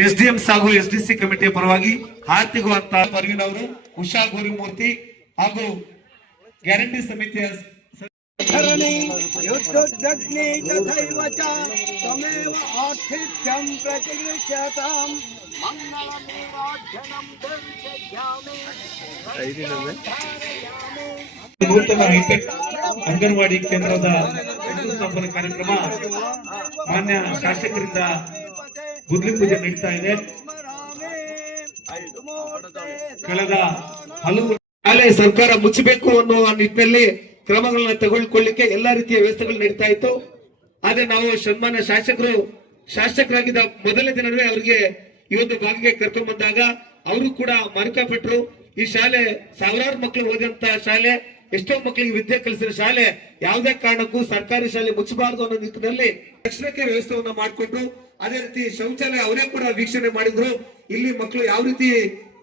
S D M ಹಾಗೂ S D C ಕಮಿಟಿಯ ಪರವಾಗಿ ಹಾರ್ತಿಗುವಂತ ಪರ್ವೀನ್ ಅವರು ಉಷಾ ಗುರುಮೂರ್ತಿ ಹಾಗೂ ಗ್ಯಾರಂಟಿ ಸಮಿತಿಯ ನೂತನ ಹೈಟೆಕ್ ಅಂಗನವಾಡಿ ಕೇಂದ್ರದ ಶಂಕುಸ್ಥಾಪನ ಕಾರ್ಯಕ್ರಮ ಮಾನ್ಯ ಶಾಸಕರಿಂದ ಗುದ್ಲಿ ಪೂಜೆ ನಡೀತಾ ಇದೆ. ಕಳೆದ ಹಲವು ಶಾಲೆ ಸರ್ಕಾರ ಮುಚ್ಚಬೇಕು ಅನ್ನೋ ನಿಟ್ಟಿನಲ್ಲಿ ಕ್ರಮಗಳನ್ನ ತಗೊಳ್ಕೊಳ್ಳಿಕ್ಕೆ ಎಲ್ಲಾ ರೀತಿಯ ವ್ಯವಸ್ಥೆಗಳು ನಡೀತಾ ಇತ್ತು. ಆದ್ರೆ ನಾವು ಸನ್ಮಾನ್ಯ ಶಾಸಕರು, ಶಾಸಕರಾಗಿದ್ದ ಮೊದಲನೇ ದಿನವೇ ಅವರಿಗೆ ಈ ಒಂದು ಭಾಗಕ್ಕೆ ಕರ್ಕೊಂಡ್ ಬಂದಾಗ ಅವರು ಕೂಡ ಮಾರ್ಕಪಟ್ರು. ಈ ಶಾಲೆ ಸಾವಿರಾರು ಮಕ್ಕಳು ಓದಿದಂತ ಶಾಲೆ, ಎಷ್ಟೋ ಮಕ್ಕಳಿಗೆ ವಿದ್ಯೆ ಕಲಿಸಿದ ಶಾಲೆ. ಯಾವುದೇ ಕಾರಣಕ್ಕೂ ಸರ್ಕಾರಿ ಶಾಲೆ ಮುಚ್ಚಬಾರದು ಅನ್ನೋ ನಿಟ್ಟಿನಲ್ಲಿ ತಕ್ಷಣಕ್ಕೆ ವ್ಯವಸ್ಥೆಯನ್ನ ಮಾಡಿಕೊಟ್ರು ಅದೇ ರೀತಿ ಶೌಚಾಲಯ ಅವರೇ ಕೂಡ ವೀಕ್ಷಣೆ ಮಾಡಿದ್ರು. ಇಲ್ಲಿ ಮಕ್ಕಳು ಯಾವ ರೀತಿ,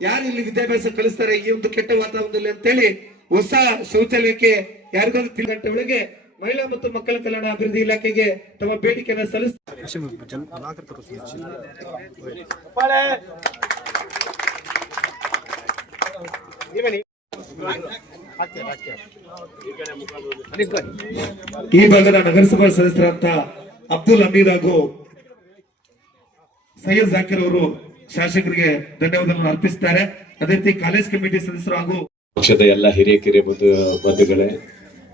ಯಾರು ಇಲ್ಲಿ ವಿದ್ಯಾಭ್ಯಾಸ ಕಲಿಸ್ತಾರೆ, ಈ ಒಂದು ಕೆಟ್ಟ ವಾತಾವರಣದಲ್ಲಿ ಅಂತೇಳಿ ಹೊಸ ಶೌಚಾಲಯಕ್ಕೆ ಯಾರಿಗಾದ್ರೂ ತಿಳಿ ಗಂಟೆ ಒಳಗೆ ಮಹಿಳಾ ಮತ್ತು ಮಕ್ಕಳ ಕಲ್ಯಾಣ ಅಭಿವೃದ್ಧಿ ಇಲಾಖೆಗೆ ತಮ್ಮ ಬೇಡಿಕೆಯನ್ನು ಸಲ್ಲಿಸ್ತಾರೆ. ಈ ಭಾಗದ ನಗರಸಭಾ ಸದಸ್ಯರಂತ ಅಬ್ದುಲ್ ಅಮೀರ್ ಹಾಗೂ ಸೈಯದ್ ಜಾಕಿರ್ ಅವರು ಶಾಸಕರಿಗೆ ಧನ್ಯವಾದಗಳನ್ನು ಅರ್ಪಿಸುತ್ತಾರೆ ಅದೇ ರೀತಿ ಕಾಲೇಜ್ ಕಮಿಟಿ ಸದಸ್ಯರು ಹಾಗೂ ಪಕ್ಷದ ಎಲ್ಲ ಹಿರಿಯ ಬಂಧು ಬಂಧುಗಳೇ,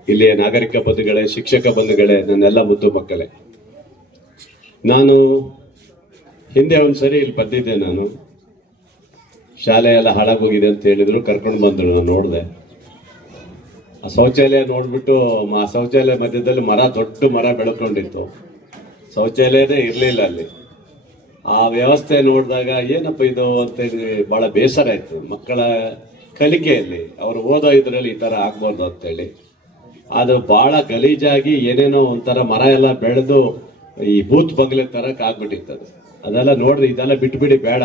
ಇಲ್ಲಿಯ ನಾಗರಿಕ ಬಂಧುಗಳೇ, ಶಿಕ್ಷಕ ಬಂಧುಗಳೇ, ನನ್ನೆಲ್ಲ ಮುದ್ದು ಮಕ್ಕಳೇ. ನಾನು ಹಿಂದೆ ಒಂದ್ಸರಿ ಇಲ್ಲಿ ಬಂದಿದ್ದೆ ನಾನು. ಶಾಲೆ ಎಲ್ಲ ಹಾಳಾಗೋಗಿದೆ ಅಂತ ಹೇಳಿದ್ರು, ಕರ್ಕೊಂಡು ಬಂದ್ರು, ನಾನು ನೋಡಿದೆ. ಆ ಶೌಚಾಲಯ ನೋಡ್ಬಿಟ್ಟು, ಆ ಶೌಚಾಲಯ ಮಧ್ಯದಲ್ಲಿ ಮರ, ದೊಡ್ಡ ಮರ ಬೆಳ್ಕೊಂಡಿತ್ತು. ಶೌಚಾಲಯನೇ ಇರಲಿಲ್ಲ ಅಲ್ಲಿ. ಆ ವ್ಯವಸ್ಥೆ ನೋಡಿದಾಗ ಏನಪ್ಪ ಇದು ಅಂತೇಳಿ ಬಹಳ ಬೇಸರ ಆಯಿತು. ಮಕ್ಕಳ ಕಲಿಕೆಯಲ್ಲಿ, ಅವರು ಓದೋ ಇದರಲ್ಲಿ ಈ ಥರ ಆಗ್ಬಾರ್ದು ಅಂತೇಳಿ ಅದು ಬಹಳ ಗಲೀಜಾಗಿ ಏನೇನೋ ಒಂಥರ ಮರ ಎಲ್ಲ ಬೆಳೆದು ಈ ಬೂತ್ ಬಗ್ಲೆ ತರಕ್ಕೆ ಆಗ್ಬಿಟ್ಟಿತ್ತು ಅದು ಅದೆಲ್ಲ ನೋಡ್ರಿ, ಇದೆಲ್ಲ ಬಿಟ್ಬಿಡಿ, ಬೇಡ.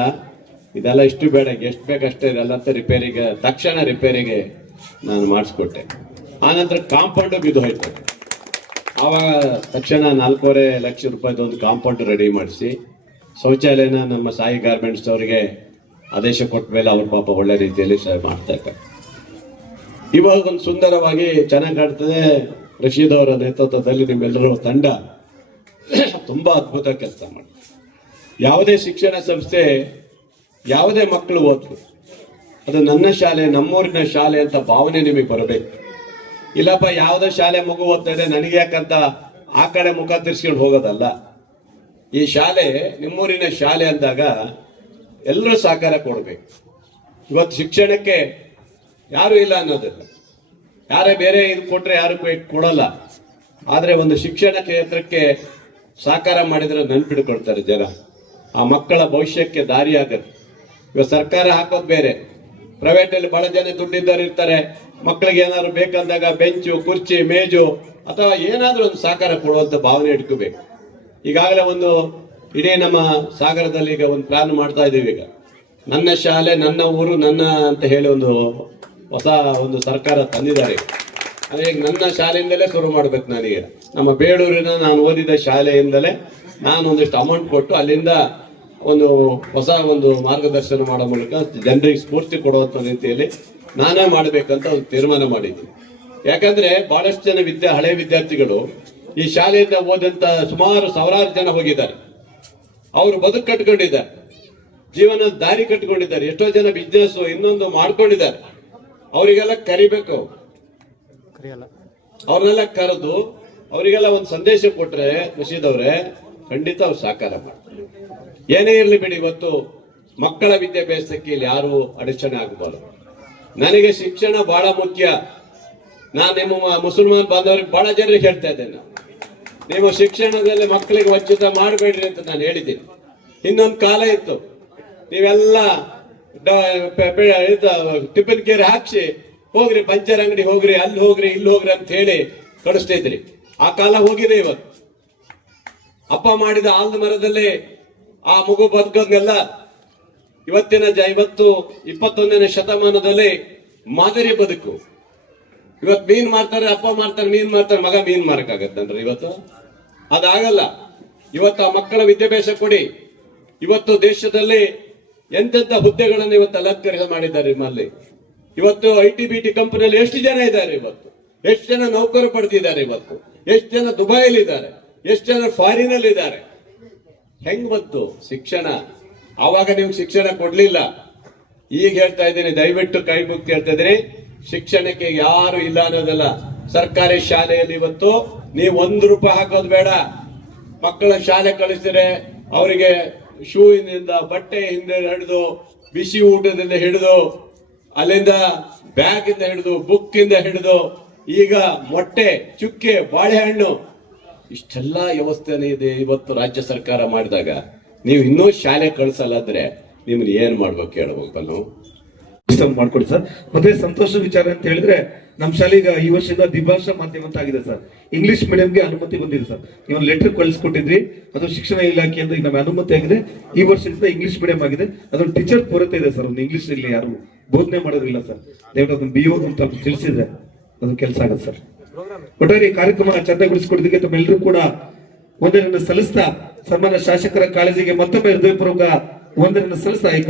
ಇದೆಲ್ಲ ಇಷ್ಟು ಬೇಡ ಎಷ್ಟು ಬೇಕಷ್ಟೇ ಇದೆಲ್ಲ ಅಂತ ರಿಪೇರಿಗೆ, ತಕ್ಷಣ ರಿಪೇರಿಗೆ ನಾನು ಮಾಡಿಸ್ಕೊಟ್ಟೆ. ಆನಂತರ ಕಾಂಪೌಂಡ್ ಬಿದ್ದು ಹೋಯ್ತು. ಆವಾಗ ತಕ್ಷಣ ನಾಲ್ಕೂವರೆ ಲಕ್ಷ ರೂಪಾಯಿದು ಒಂದು ಕಾಂಪೌಂಡ್ ರೆಡಿ ಮಾಡಿಸಿ ಶೌಚಾಲಯನ ನಮ್ಮ ಸಾಯಿ ಗಾರ್ಮೆಂಟ್ಸ್ ಅವರಿಗೆ ಆದೇಶ ಕೊಟ್ಟ ಮೇಲೆ ಅವ್ರ ಪಾಪ ಒಳ್ಳೆ ರೀತಿಯಲ್ಲಿ ಮಾಡ್ತಾ ಇದ್ದಾರೆ. ಇವಾಗ ಒಂದು ಸುಂದರವಾಗಿ ಚೆನ್ನಾಗಿ ಕಾಣ್ತದೆ ರಶೀದ್ ಅವರ ನೇತೃತ್ವದಲ್ಲಿ ನಿಮ್ಮೆಲ್ಲರೂ ತಂಡ ತುಂಬಾ ಅದ್ಭುತ ಕೆಲಸ ಮಾಡಿದೆ. ಯಾವುದೇ ಶಿಕ್ಷಣ ಸಂಸ್ಥೆ ಯಾವುದೇ ಮಕ್ಕಳು ಓದ್ಲು, ಅದು ನನ್ನ ಶಾಲೆ, ನಮ್ಮೂರಿನ ಶಾಲೆ ಅಂತ ಭಾವನೆ ನಿಮಗೆ ಬರಬೇಕು. ಇಲ್ಲಪ್ಪ, ಯಾವುದೋ ಶಾಲೆ ಮಗು ಓದ್ತಾ ಇದೆ ನನಗೆ ಯಾಕಂತ ಆ ಕಡೆ ಮುಖ ತಿರ್ಸ್ಕೊಂಡು ಹೋಗೋದಲ್ಲ. ಈ ಶಾಲೆ, ನಿಮ್ಮೂರಿನ ಶಾಲೆ ಅಂದಾಗ ಎಲ್ಲರೂ ಸಹಕಾರ ಕೊಡಬೇಕು. ಇವತ್ತು ಶಿಕ್ಷಣಕ್ಕೆ ಯಾರು ಇಲ್ಲ ಅನ್ನೋದಿಲ್ಲ. ಯಾರೇ ಬೇರೆ ಇದು ಕೊಟ್ಟರೆ ಯಾರು ಕೊಡಲ್ಲ. ಆದರೆ ಒಂದು ಶಿಕ್ಷಣ ಕ್ಷೇತ್ರಕ್ಕೆ ಸಹಕಾರ ಮಾಡಿದ್ರೆ ನೆನ್ಪಿಡ್ಕೊಳ್ತಾರೆ ಜನ. ಆ ಮಕ್ಕಳ ಭವಿಷ್ಯಕ್ಕೆ ದಾರಿ ಆಗತ್ತೆ ಇವಾಗ ಸರ್ಕಾರ ಹಾಕೋದು ಬೇರೆ. ಪ್ರೈವೇಟ್ ಅಲ್ಲಿ ಬಹಳ ಜನ ದುಡ್ಡಿದ್ದಾರೆ ಇರ್ತಾರೆ. ಮಕ್ಕಳಿಗೆ ಏನಾದ್ರು ಬೇಕಂದಾಗ ಬೆಂಚು, ಕುರ್ಚಿ, ಮೇಜು ಅಥವಾ ಏನಾದರೂ ಒಂದು ಸಹಕಾರ ಕೊಡುವಂತ ಭಾವನೆ ಇಟ್ಕೋಬೇಕು. ಈಗಾಗಲೇ ಒಂದು ಇಡೀ ನಮ್ಮ ಸಾಗರದಲ್ಲಿ ಈಗ ಒಂದು ಪ್ಲಾನ್ ಮಾಡ್ತಾ ಇದ್ದೀವಿ ಈಗ. ನನ್ನ ಶಾಲೆ, ನನ್ನ ಊರು, ನನ್ನ ಅಂತ ಹೇಳಿ ಒಂದು ಹೊಸ ಒಂದು ಸರ್ಕಾರ ತಂದಿದ್ದಾರೆ. ಅದೇ ಈಗ ನನ್ನ ಶಾಲೆಯಿಂದಲೇ ಶುರು ಮಾಡ್ಬೇಕು ನನಗೆ. ನಮ್ಮ ಬೇಳೂರಿನ ನಾನು ಓದಿದ ಶಾಲೆಯಿಂದಲೇ ನಾನು ಒಂದಿಷ್ಟು ಅಮೌಂಟ್ ಕೊಟ್ಟು ಅಲ್ಲಿಂದ ಒಂದು ಹೊಸ ಒಂದು ಮಾರ್ಗದರ್ಶನ ಮಾಡೋ ಮೂಲಕ ಜನರಿಗೆ ಸ್ಫೂರ್ತಿ ಕೊಡುವಂತ ರೀತಿಯಲ್ಲಿ ನಾನೇ ಮಾಡಬೇಕಂತ ಒಂದು ತೀರ್ಮಾನ ಮಾಡಿದ್ದೀನಿ. ಯಾಕಂದ್ರೆ ಭಾಳಷ್ಟು ಜನ ವಿದ್ಯಾ ಹಳೆ ವಿದ್ಯಾರ್ಥಿಗಳು ಈ ಶಾಲೆಯಿಂದ ಓದಂತ ಸುಮಾರು ಸಾವಿರಾರು ಜನ ಹೋಗಿದ್ದಾರೆ. ಅವರು ಬದುಕು ಕಟ್ಕೊಂಡಿದ್ದಾರೆ. ಜೀವನದ ದಾರಿ ಕಟ್ಕೊಂಡಿದ್ದಾರೆ. ಎಷ್ಟೋ ಜನ ಬಿಸ್ನೆಸ್ ಇನ್ನೊಂದು ಮಾಡ್ಕೊಂಡಿದ್ದಾರೆ. ಅವರಿಗೆಲ್ಲ ಕರಿಬೇಕು. ಅವ್ರನ್ನೆಲ್ಲ ಕರೆದು ಅವರಿಗೆಲ್ಲ ಒಂದು ಸಂದೇಶ ಕೊಟ್ರೆ ರಶೀದ್ ಅವರೇ ಖಂಡಿತ ಅವ್ರು ಸಾಕಾರ ಮಾಡ್ತಾರೆ. ಏನೇ ಇರಲಿ ಬಿಡಿ ಇವತ್ತು ಮಕ್ಕಳ ವಿದ್ಯಾಭ್ಯಾಸಕ್ಕೆ ಇಲ್ಲಿ ಯಾರು ಅಡಚಣೆ ಆಗಬಾರ್ದು. ನನಗೆ ಶಿಕ್ಷಣ ಬಹಳ ಮುಖ್ಯ. ನಾನು ನಿಮ್ಮ ಮುಸಲ್ಮಾನ್ ಬಾಂಧವ್ರಿಗೆ ಬಹಳ ಜನರಿಗೆ ಹೇಳ್ತಾ ಇದ್ದೇನೆ. ನೀವು ಶಿಕ್ಷಣದಲ್ಲಿ ಮಕ್ಕಳಿಗೆ ವಂಚಿತ ಮಾಡಬೇಡ್ರಿ ಅಂತ ನಾನು ಹೇಳಿದ್ದೀನಿ. ಇನ್ನೊಂದು ಕಾಲ ಇತ್ತು. ನೀವೆಲ್ಲ ಟಿಫಿನ್ ಕೇರ್ ಹಾಕ್ಸಿ, ಹೋಗ್ರಿ ಪಂಚರ್ ಅಂಗಡಿ ಹೋಗ್ರಿ, ಅಲ್ಲಿ ಹೋಗ್ರಿ, ಇಲ್ಲಿ ಹೋಗ್ರಿ ಅಂತ ಹೇಳಿ ಕಳಿಸ್ತಾ ಇದ್ರಿ. ಆ ಕಾಲ ಹೋಗಿದೆ ಇವತ್ತು. ಅಪ್ಪ ಮಾಡಿದ ಆಲ್ದ ಮರದಲ್ಲಿ ಆ ಮಗು ಬದುಕೋದ್ನೆಲ್ಲ ಇವತ್ತಿನ ಜ, ಇವತ್ತು ಇಪ್ಪತ್ತೊಂದನೇ ಶತಮಾನದಲ್ಲಿ ಮಾದರಿ ಬದುಕು. ಇವತ್ತು ಮೀನ್ ಮಾಡ್ತಾರೆ ಅಪ್ಪ ಮಾಡ್ತಾರೆ ಮೀನ್ ಮಾಡ್ತಾರೆ ಮಗ ಮೀನ್ ಮಾರಕ್ಕಾಗತ್ತನ್ರಿ ಇವತ್ತು? ಅದಾಗಲ್ಲ. ಇವತ್ತು ಆ ಮಕ್ಕಳ ವಿದ್ಯಾಭ್ಯಾಸ ಕೊಡಿ. ಇವತ್ತು ದೇಶದಲ್ಲಿ ಎಂತೆಂತ ಹುದ್ದೆಗಳನ್ನು ಇವತ್ತು ಅಲಂಕಾರ ಮಾಡಿದ್ದಾರೆ ನಿಮ್ಮಲ್ಲಿ. ಇವತ್ತು ಐ ಟಿ ಬಿ ಟಿ ಕಂಪನಿಯಲ್ಲಿ ಎಷ್ಟು ಜನ ಇದ್ದಾರೆ ಇವತ್ತು? ಎಷ್ಟು ಜನ ನೌಕರು ಪಡೆದಿದ್ದಾರೆ ಇವತ್ತು? ಎಷ್ಟು ಜನ ದುಬೈಯಲ್ಲಿ ಇದ್ದಾರೆ ಎಷ್ಟು ಜನ ಫಾರಿನ್ ಅಲ್ಲಿ ಇದ್ದಾರೆ ಹೆಂಗ್ ಬಂತು ಶಿಕ್ಷಣ? ಆವಾಗ ನೀವು ಶಿಕ್ಷಣ ಕೊಡ್ಲಿಲ್ಲ. ಈಗ ಹೇಳ್ತಾ ಇದ್ದೀನಿ, ದಯವಿಟ್ಟು ಕೈ ಮುಕ್ತಿ ಹೇಳ್ತಾ ಇದ್ದೀನಿ. ಶಿಕ್ಷಣಕ್ಕೆ ಯಾರು ಇಲ್ಲ ಅನ್ನೋದಲ್ಲ ಸರ್ಕಾರಿ ಶಾಲೆಯಲ್ಲಿ ಇವತ್ತು ನೀವು ಒಂದು ರೂಪಾಯಿ ಹಾಕೋದು ಬೇಡ. ಮಕ್ಕಳ ಶಾಲೆ ಕಳಿಸಿದ್ರೆ ಅವರಿಗೆ ಶೂ ಬಟ್ಟೆ ಹಿಂದೆ ಹಿಡಿದು ಬಿಸಿ ಊಟದಿಂದ ಹಿಡಿದು, ಅಲ್ಲಿಂದ ಬ್ಯಾಗ್ ಇಂದ ಹಿಡಿದು ಬುಕ್ ಇಂದ ಹಿಡಿದು, ಈಗ ಮೊಟ್ಟೆ, ಚುಕ್ಕೆ, ಬಾಳೆಹಣ್ಣು, ಇಷ್ಟೆಲ್ಲ ವ್ಯವಸ್ಥೆನೇ ಇದೆ ಇವತ್ತು ರಾಜ್ಯ ಸರ್ಕಾರ ಮಾಡಿದಾಗ. ನೀವು ಇನ್ನೂ ಶಾಲೆ ಕಳಿಸಲ್ಲಾದ್ರೆ ನಿಮ್ಗೆ ಏನ್ ಮಾಡ್ಬೇಕು ಹೇಳ್ಬೇಕಲ್ಲ ನಾವು ಮಾಡ್ಕೊಡಿ ಸರ್. ಮತ್ತೆ ಸಂತೋಷ ವಿಚಾರ ಅಂತ ಹೇಳಿದ್ರೆ ನಮ್ಮ ಶಾಲೆಗೆ ಈ ವರ್ಷದಿಂದ ದ್ವಿಭಾಷಾ ಮಾಧ್ಯಮ ಅಂತ ಆಗಿದೆ ಸರ್. ಇಂಗ್ಲಿಷ್ ಮೀಡಿಯಂಗೆ ಅನುಮತಿ ಬಂದಿದೆ ಸರ್. ಇವನ್ ಲೆಟರ್ ಕಳಿಸ್ಕೊಟ್ಟಿದ್ರಿ, ಅದು ಶಿಕ್ಷಣ ಇಲಾಖೆಯಿಂದ ಈಗ ನಮಗೆ ಅನುಮತಿ ಆಗಿದೆ. ಈ ವರ್ಷದಿಂದ ಇಂಗ್ಲಿಷ್ ಮೀಡಿಯಂ ಆಗಿದೆ. ಅದೊಂದು ಟೀಚರ್ ಕೊರತೆ ಇದೆ ಸರ್ ಒಂದು ಇಂಗ್ಲಿಷ್ ಇಲ್ಲಿ ಯಾರು ಬೋಧನೆ ಮಾಡೋದಿಲ್ಲ ಸರ್. ದಯವಿಟ್ಟು ಅದನ್ನ ಬಿ ಅಂತ ತಿಳಿಸಿದ್ರೆ ಅದು ಕೆಲಸ ಆಗುತ್ತೆ ಸರ್. ಒಟ್ಟಾರೆ ಈ ಕಾರ್ಯಕ್ರಮ ಚಂದಗೊಳಿಸಿಕೊಡೋದಕ್ಕೆ ತಮ್ಮೆಲ್ಲರೂ ಕೂಡ ಒಂದರಿಂದ ಸಲ್ಲಿಸ್ತಾ ಸನ್ಮಾನ ಶಾಸಕರ ಕಾಳಜಿಗೆ ಮತ್ತೊಮ್ಮೆ ಹೃದಯಪೂರ್ವಕ ಒಂದರಿಂದ ಸಲ್ಲಿಸ್ತಾ ಈ